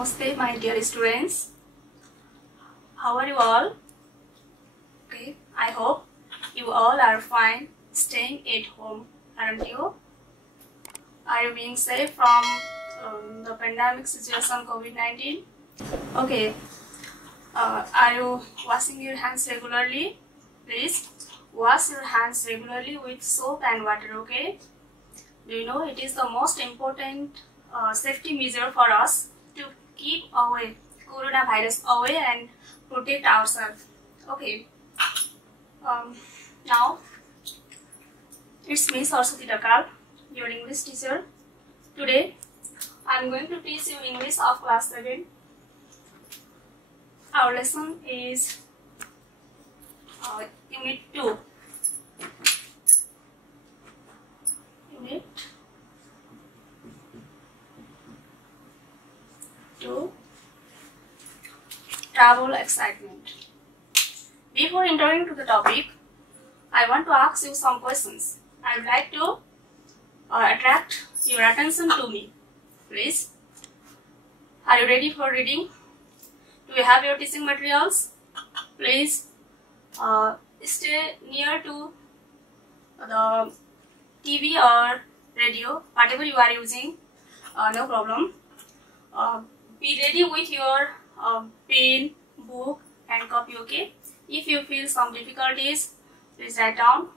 Namaste, my dear students. How are you all? Okay, I hope you all are fine staying at home, aren't you? Are you being safe from the pandemic situation COVID-19? Okay, are you washing your hands regularly? Please wash your hands regularly with soap and water, okay? Do you know it is the most important safety measure for us to keep away coronavirus away and protect ourselves. Okay. Now it's me, SARASWOTI DHkAL, your English teacher. Today I am going to teach you English of class 7. Our lesson is Unit 2. Unit 2, Travel Excitement. Before entering to the topic, I want to ask you some questions. I would like to attract your attention to me. Please, are you ready for reading? Do you have your teaching materials? Please stay near to the TV or radio, whatever you are using, no problem. Be ready with your pen, book and copy, okay? If you feel some difficulties, please write down.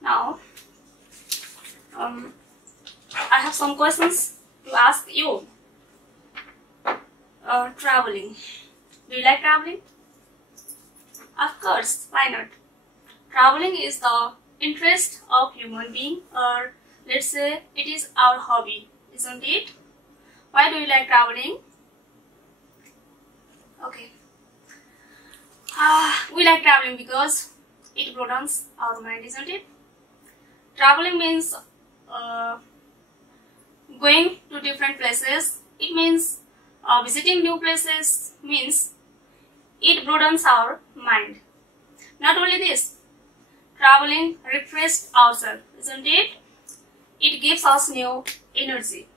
Now, I have some questions to ask you. Traveling. Do you like traveling? Of course, why not? Traveling is the interest of human being, or let's say it is our hobby, isn't it? Why do you like traveling? Okay. We like traveling because it broadens our mind, isn't it? Traveling means going to different places. It means visiting new places, means it broadens our mind. Not only this, traveling refreshes ourselves, isn't it? It gives us new energy.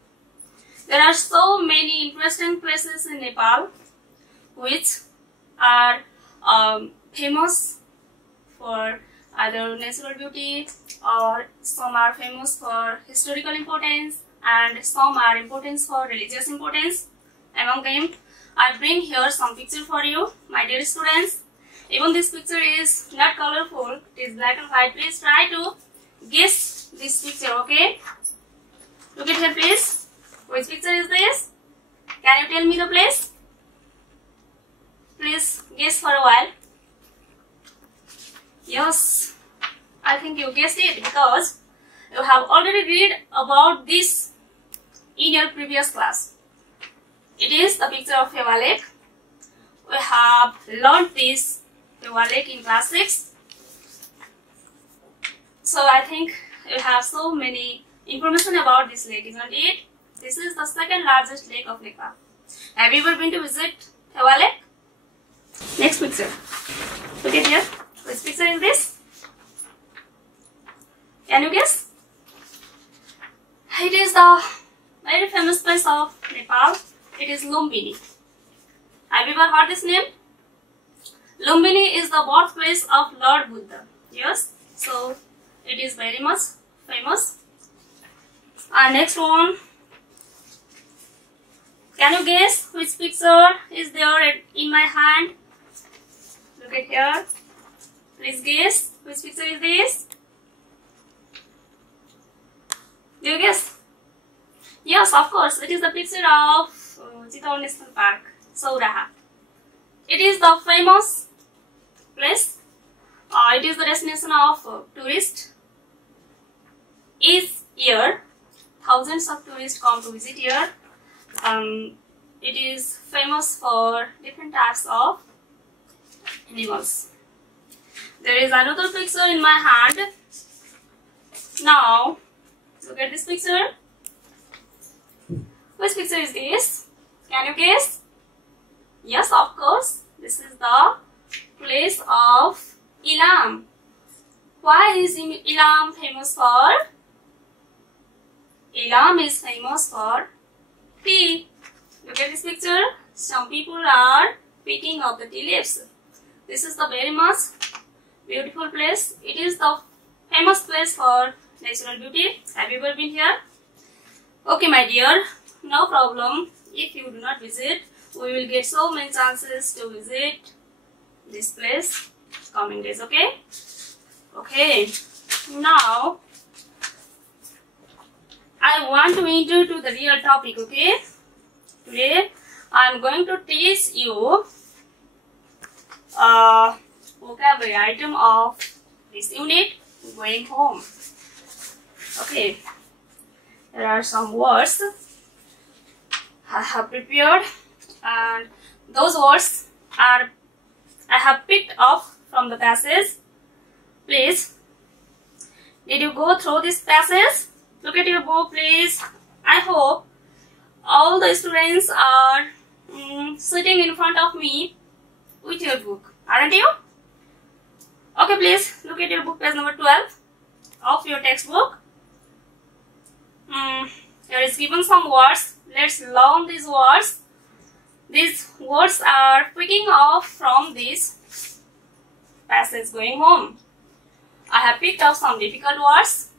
There are so many interesting places in Nepal which are famous for either natural beauty, or some are famous for historical importance, and some are important for religious importance. Among them, I bring here some picture for you, my dear students. Even this picture is not colorful, it is black and white. Please try to guess this picture, okay? Look at here, please. Which picture is this? Can you tell me the place? Please guess for a while. Yes, I think you guessed it because you have already read about this in your previous class. It is the picture of Hewa Lake. We have learned this Hewa Lake in class 6. So I think you have so many information about this lake, isn't it? This is the second largest lake of Nepal. Have you ever been to visit Hewa Lake? Next picture. Look at here. Which picture is this? Can you guess? It is the very famous place of Nepal. It is Lumbini. Have you ever heard this name? Lumbini is the birthplace of Lord Buddha. Yes. So it is very much famous. And next one. Can you guess which picture is there in my hand? Look at here. Please guess which picture is this? Do you guess? Yes, of course. It is the picture of DHkAL National Park, Sauraha. It is the famous place. It is the destination of tourists. Each year, thousands of tourists come to visit here. It is famous for different types of animals. There is another picture in my hand. Now, look at this picture. Which picture is this? Can you guess? Yes, of course. This is the place of Ilam. Why is Ilam famous for? Ilam is famous for tea. Look at this picture. Some people are picking up the tea leaves. This is the very much beautiful place. It is the famous place for natural beauty. Have you ever been here? Okay, my dear, no problem. If you do not visit, we will get so many chances to visit this place coming days. Okay? Okay. Now, I want to enter to the real topic. Okay? Today, I am going to teach you a vocabulary item of this unit, going home. Okay, there are some words I have prepared, and those words are I have picked up from the passage. Please, did you go through this passage? Look at your book, please. I hope all the students are sitting in front of me with your book, aren't you? Okay, please look at your book, page number 12 of your textbook. There is given some words. Let's learn these words. These words are picking off from this passage, going home. I have picked up some difficult words.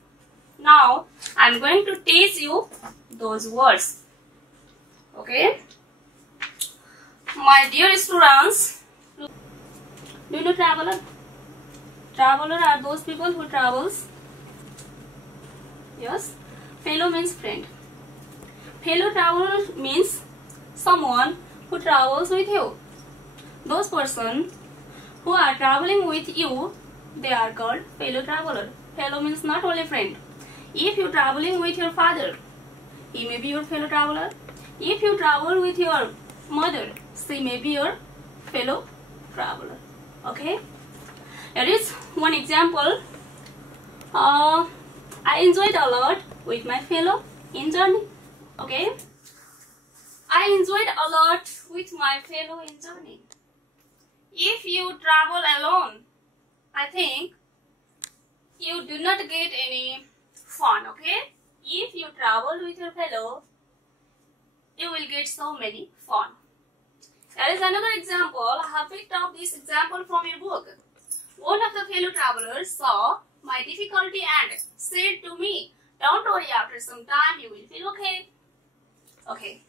Now I am going to teach you those words. Okay, my dear students, do you know traveler? Traveler are those people who travels. Yes, fellow means friend. Fellow traveler means someone who travels with you. Those person who are traveling with you, they are called fellow traveler. Fellow means not only friend. If you traveling with your father, he may be your fellow traveler. If you travel with your mother, she may be your fellow traveler. Okay? Here is one example. I enjoyed a lot with my fellow in journey. Okay? I enjoyed a lot with my fellow in journey. If you travel alone, I think you do not get any fun. Okay? If you travel with your fellow, you will get so many fun. There is another example. I have picked up this example from your book. One of the fellow travelers saw my difficulty and said to me, "Don't worry, after some time you will feel okay." Okay.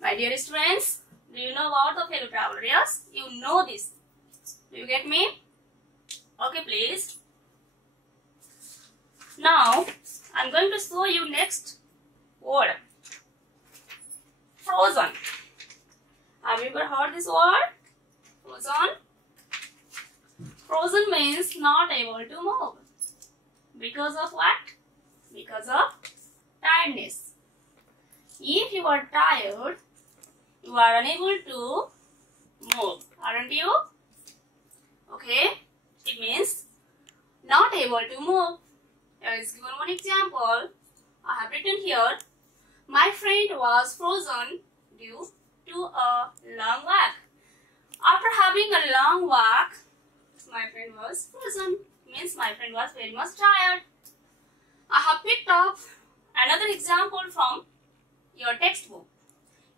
My dear students, do you know about the fellow traveler? Yes? You know this. Do you get me? Okay, please. Now, I am going to show you next word. Frozen. Have you ever heard this word? Frozen. Frozen means not able to move. Because of what? Because of tiredness. If you are tired, you are unable to move, aren't you? Okay, it means not able to move. Here is given one example. I have written here, my friend was frozen due to a long walk. After having a long walk, my friend was frozen. Means my friend was very much tired. I have picked up another example from your textbook.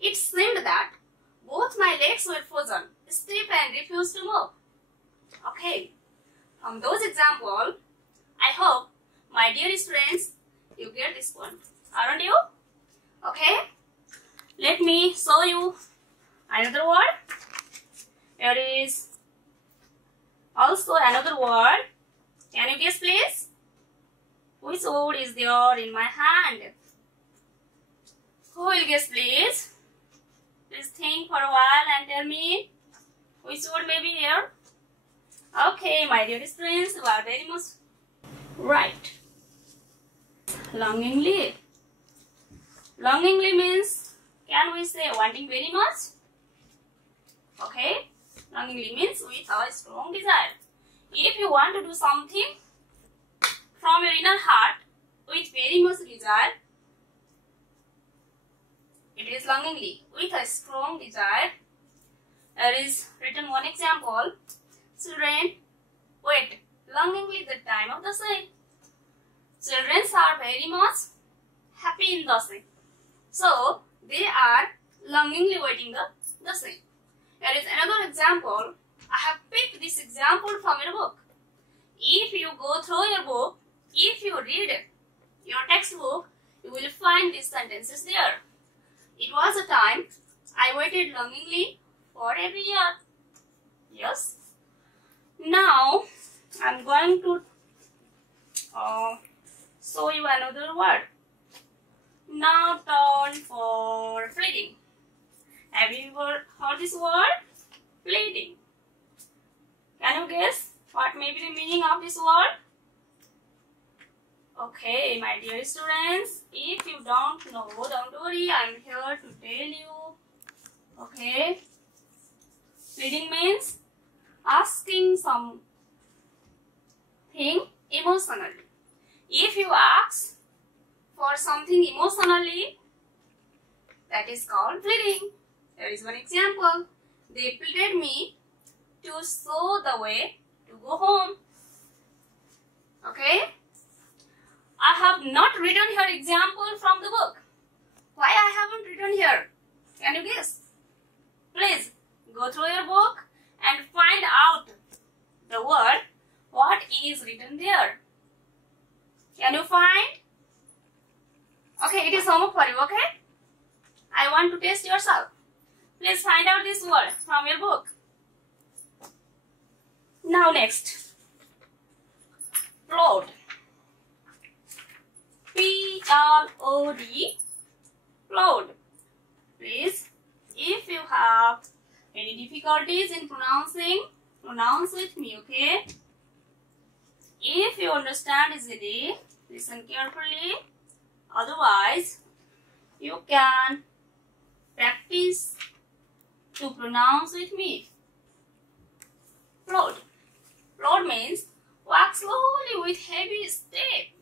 It seemed that both my legs were frozen, stiff and refused to move. Okay, from those examples, I hope, my dear students, you get this one, aren't you? Okay, let me show you another word. Here is also another word. Can you guess, please? Which word is there in my hand? Who will guess, please? Please think for a while and tell me which word may be here. Okay, my dear students, you are very much right. Longingly. Longingly means, can we say wanting very much? Okay, longingly means with a strong desire. If you want to do something from your inner heart with very much desire, it is longingly, with a strong desire. There is written one example. Children wait longingly the time of the sun. Children are very much happy in the sun. So they are longingly waiting the same. Here is another example. I have picked this example from your book. If you go through your book, if you read your textbook, you will find these sentences there. It was a time I waited longingly for every year. Yes. Now, I am going to show you another word. Now turn for fleeting. Have you ever heard this word? Fleeting. Can you guess what may be the meaning of this word? Okay, my dear students, if you don't know, don't worry, I am here to tell you. Okay. Fleeting means asking something emotionally. If you ask for something emotionally, that is called fleeting. There is one example. They pleaded me to show the way to go home. Okay. I have not written here example from the book. Why I haven't written here? Can you guess? Please go through your book and find out the word what is written there. Can you find? Okay, it is homework for you, okay? I want to test yourself. Please find out this word from your book. Now next. Plod. P-L-O-D. Plod. Please, if you have any difficulties in pronouncing, pronounce with me, okay? If you understand easily, listen carefully. Otherwise, you can practice to pronounce with me. Plod. Plod means walk slowly with heavy step.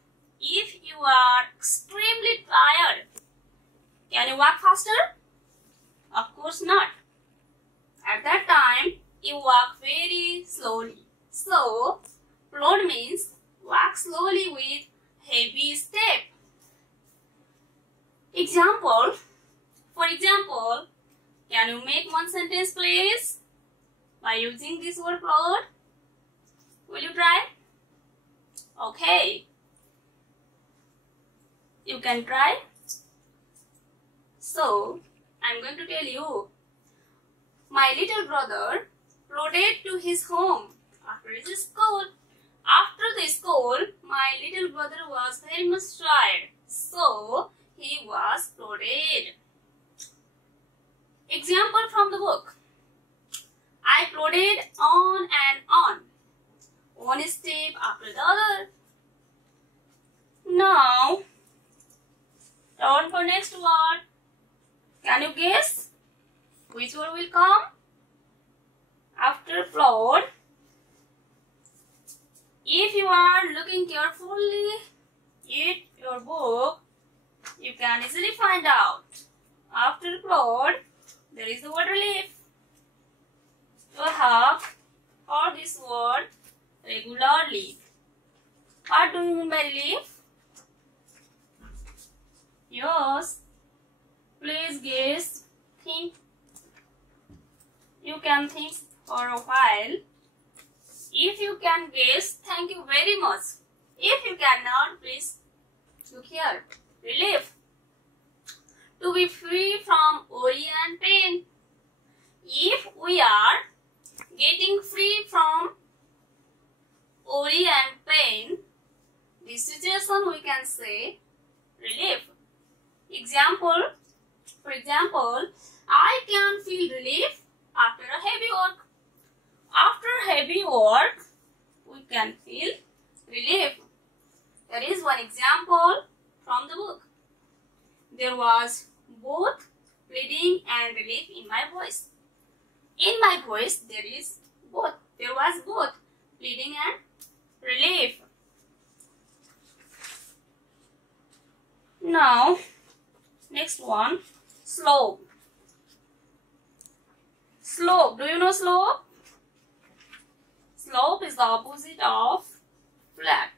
If you are extremely tired, can you walk faster? Of course not. At that time, you walk very slowly. So, plod means walk slowly with heavy step. Example. For example, can you make one sentence please by using this word plod? Will you try? Okay. You can try. So, I am going to tell you. My little brother plodded to his home after his school. After the school, my little brother was very much tired. So, he was plodded. Example from the book. I plodded on and on, one step after the other. Now, turn for next word. Can you guess which word will come after plod? If you are looking carefully at your book, you can easily find out. After plod, there is the word relief. You have heard this word regularly. What do you mean by relief? Yes. Please guess. Think. You can think for a while. If you can guess, thank you very much. If you cannot, please look here. Relief. To be free from worry and pain. If we are getting free from worry and pain, this situation we can say relief. Example. For example, I can feel relief after a heavy work. After heavy work, we can feel relief. There is one example from the book. There was both pleading and relief in my voice. In my voice, there is both. There was both pleading and relief. Now, next one, slope. Slope. Do you know slope? Slope is the opposite of flat.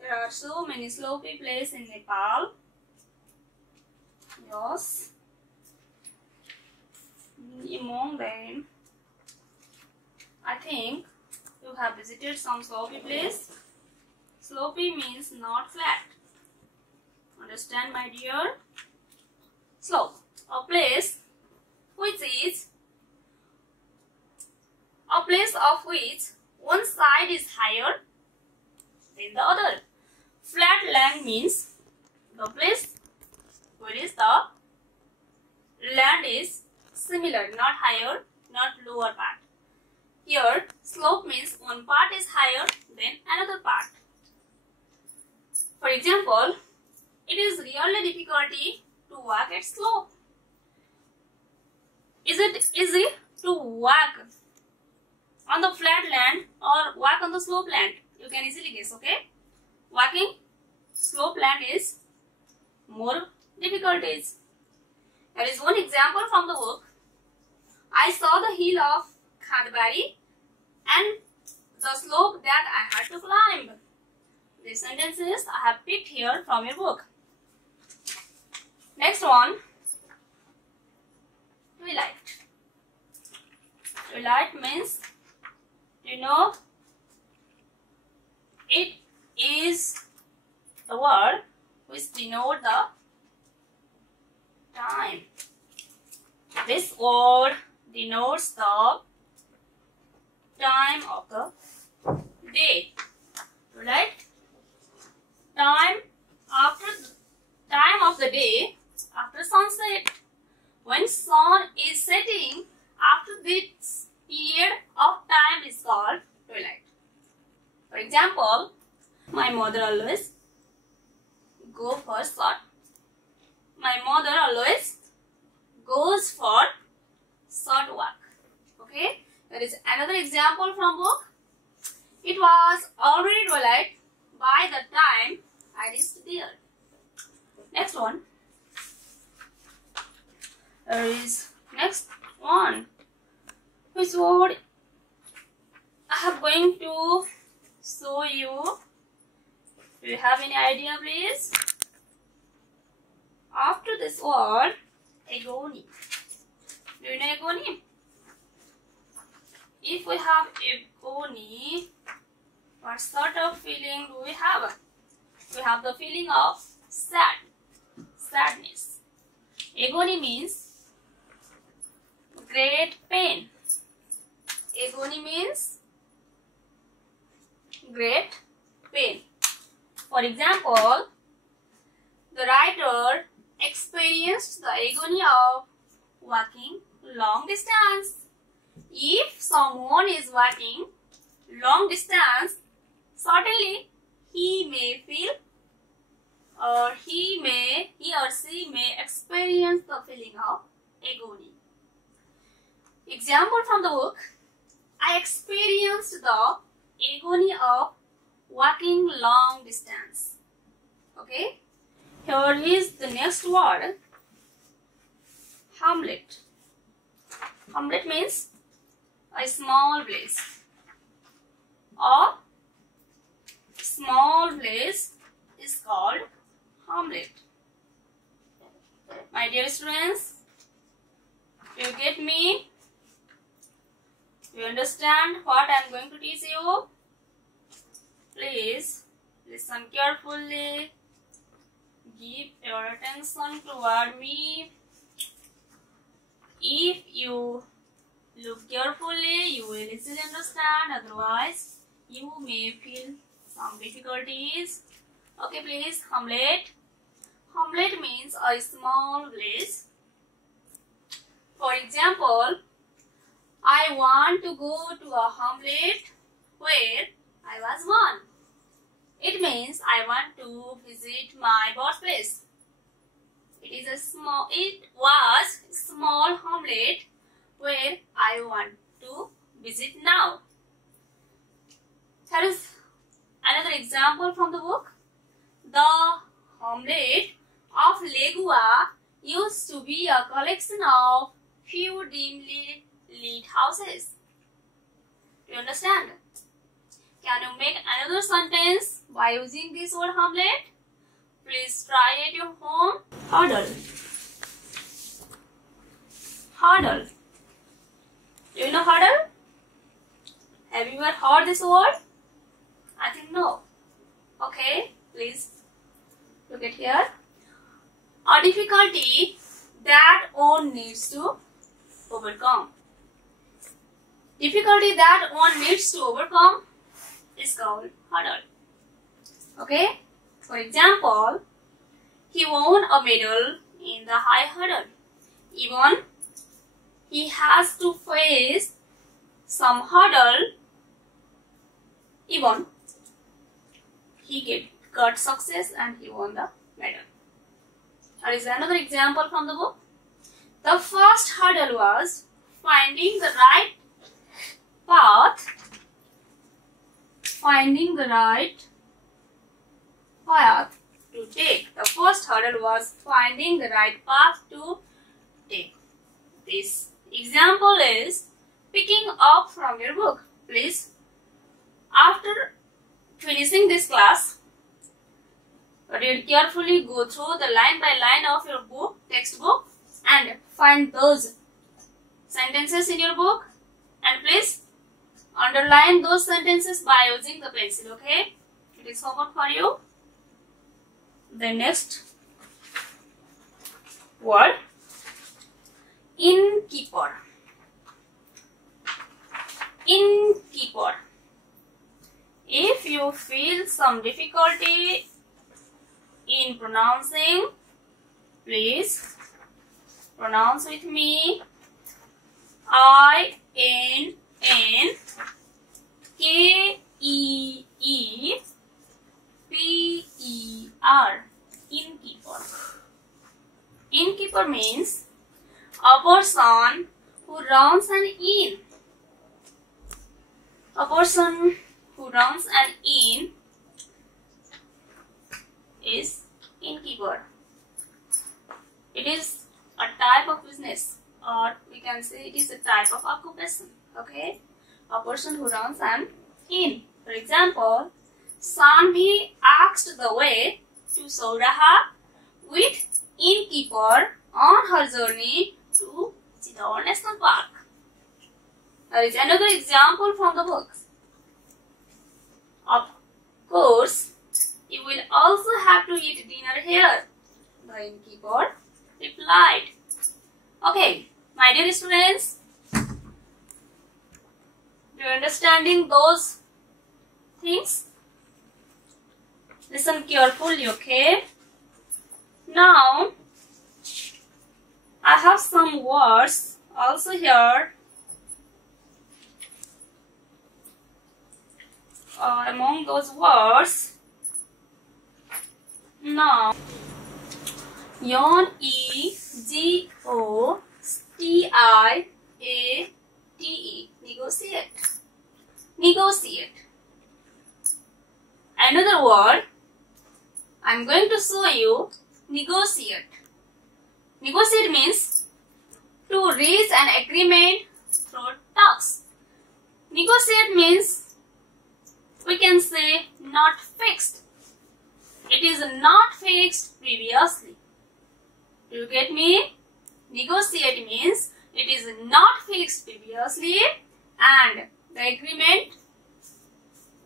There are so many slopey places in Nepal. Yes. Among them, I think you have visited some slopey place. Slopey means not flat. Understand, my dear? Slope, a place of which one side is higher than the other. Flat land means the place where is the land is similar, not higher, not lower part. Here, slope means one part is higher than another part. For example, it is really difficult to walk at slope. Is it easy to walk on the flat land or walk on the slope land? You can easily guess, okay? Walking slope land is more difficulties. There is one example from the book. I saw the hill of Khadbari and the slope that I had to climb. These sentences I have picked here from your book. Next one, twilight. Twilight means, you know, it is the word which denotes the time. This word denotes the time of the day. Right? Time of the day after sunset. When sun is setting, after this period of time is called twilight. For example, my mother always go for short. My mother always goes for short walk. Okay, there is another example from book. It was already twilight by the time I reached there. Next one. There is next one. Which word I am going to show you. Do you have any idea, please? After this word, agony. Do you know agony? If we have agony, what sort of feeling do we have? We have the feeling of sadness. Agony means great pain. Agony means great pain. For example, the writer experienced the agony of walking long distance. If someone is walking long distance, certainly he may feel or he or she may experience the feeling of agony. Example from the book. I experienced the agony of walking long distance. Okay. Here is the next word. Hamlet. Hamlet means a small place. A small place is called hamlet. My dear students, do you get me? Do you understand what I am going to teach you? Please listen carefully. Give your attention toward me. If you look carefully, you will easily understand. Otherwise, you may feel some difficulties. Okay, please. Hamlet. Hamlet means a small place. For example, I want to go to a hamlet where I was born. It means I want to visit my birthplace. It was a small hamlet where I want to visit now. Here is another example from the book. The hamlet of Legua used to be a collection of few dimly lit houses. Do you understand? Can you make another sentence by using this word hamlet? Please try at your home. Order. hurdle. Do you know hurdle? Have you ever heard this word? I think no. Okay, please look at here. A difficulty that one needs to overcome. Difficulty that one needs to overcome is called hurdle. Okay? For example, he won a medal in the high hurdle. Even he has to face some hurdle, even he got success and he won the medal. There is another example from the book. The first hurdle was finding the right path. Finding the right path to take. The first hurdle was finding the right path to take. This example is picking up from your book. Please, after finishing this class, read carefully, go through the line by line of your book, textbook, and find those sentences in your book, and please underline those sentences by using the pencil. Okay, it is homework for you. The next word, innkeeper. Innkeeper. If you feel some difficulty in pronouncing, please pronounce with me. I-N-N-K-E-E-P-E-R. Innkeeper. Innkeeper means a person who runs an inn. A person who runs an inn is innkeeper. It is a type of business, or we can say it is a type of occupation. Okay, a person who runs an inn. For example, Sanvi asked the way to Sauraha with innkeeper on her journey to Chittor National Park. There is another example from the books. Of course, you will also have to eat dinner here, the innkeeper replied. Okay, my dear students, do you understanding those things? Listen carefully, okay? Now, I have some words also here. Among those words, now, negotiate. Negotiate. Negotiate. Another word, I am going to show you. Negotiate. Negotiate means to reach an agreement through talks. Negotiate means we can say not fixed. It is not fixed previously. Do you get me? Negotiate means it is not fixed previously and the agreement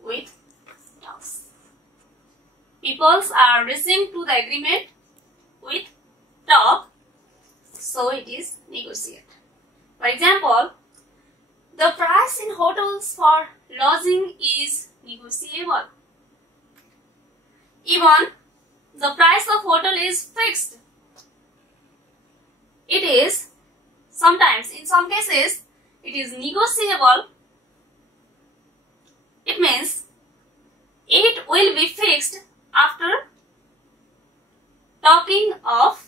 with talks. Peoples are reaching to the agreement with talk, so it is negotiate. For example, the price in hotels for lodging is negotiable. Even the price of hotel is fixed. It is sometimes, in some cases, it is negotiable. It means it will be fixed after talking of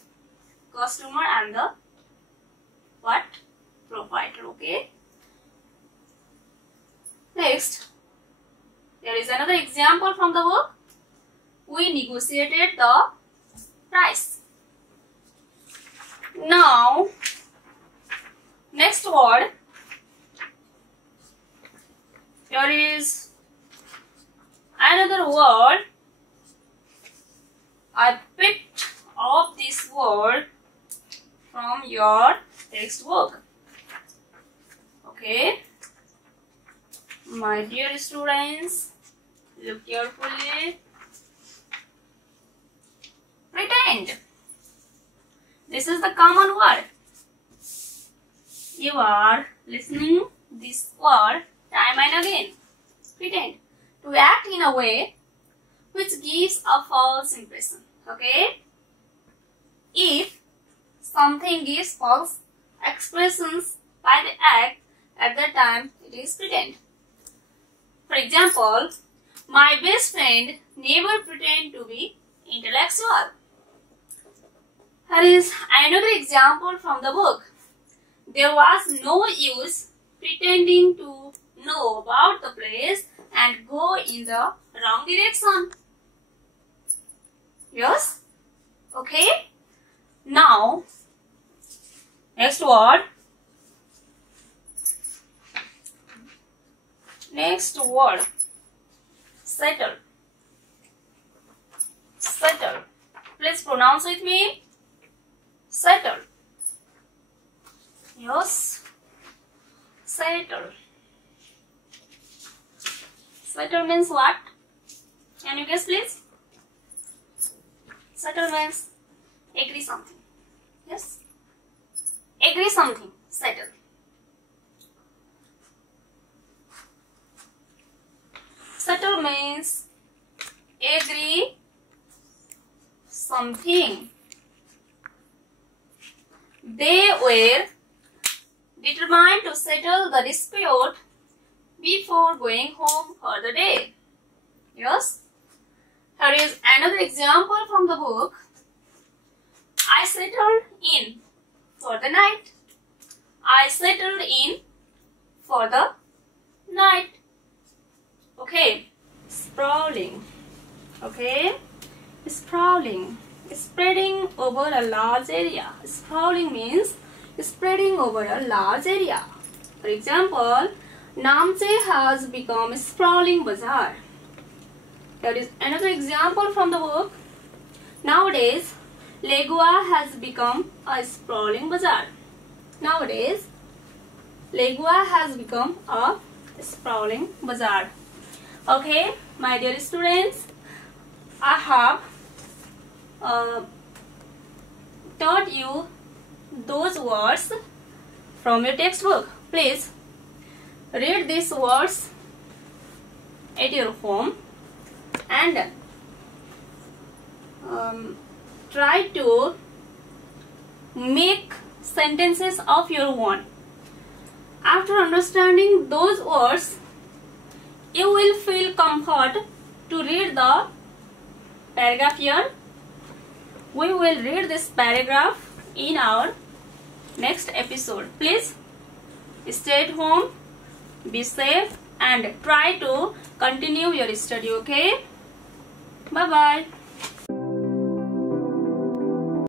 customer and the provider. Okay. Next, there is another example from the book. We negotiated the price. Now, next word. Here is another word. I picked up this word from your textbook. Okay, my dear students, look carefully. Pretend. This is the common word. You are listening this word time and again. Pretend. To act in a way which gives a false impression. Okay? If something gives false expressions by the act, at that time it is pretend. For example, my best friend never pretend to be intellectual. Here is another example from the book. There was no use pretending to know about the place and go in the wrong direction. Yes? Okay? Now, next word. Next word. Settle. Settle. Please pronounce with me. Settle. Yes. Settle. Settle means what? Can you guess, please? Settle means agree something. Yes? Agree something. Settle. Settle means agree something. They were determined to settle the dispute before going home for the day. Yes? Here is another example from the book. I settled in for the night. I settled in for the night. Okay. Sprawling. Okay. Sprawling. Spreading over a large area. Sprawling means spreading over a large area. For example, Namche has become a sprawling bazaar. There is another example from the book. Nowadays, Legua has become a sprawling bazaar. Nowadays, Legua has become a sprawling bazaar. Okay, my dear students, I have taught you those words from your textbook. Please read these words at your home and try to make sentences of your own. After understanding those words, you will feel comfort to read the paragraph here. We will read this paragraph in our next episode. Please stay at home, be safe, and try to continue your study. Okay? Bye bye.